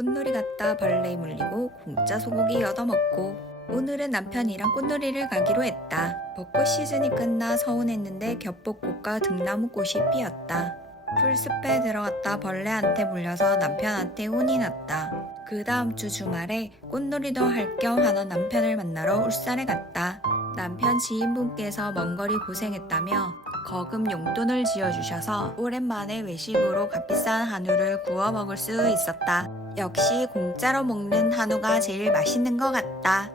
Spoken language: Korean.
꽃놀이 갔다 벌레 물리고 공짜 소고기 얻어먹고 오늘은 남편이랑 꽃놀이를 가기로 했다. 벚꽃 시즌이 끝나 서운했는데 겹벚꽃과 등나무꽃이 피었다. 풀숲에 들어갔다 벌레한테 물려서 남편한테 혼이 났다. 그 다음 주 주말에 꽃놀이도 할 겸 하던 남편을 만나러 울산에 갔다. 남편 지인분께서 먼 거리 고생했다며 거금 용돈을 지어주셔서 오랜만에 외식으로 값비싼 한우를 구워 먹을 수 있었다. 역시 공짜로 먹는 한우가 제일 맛있는 것 같다.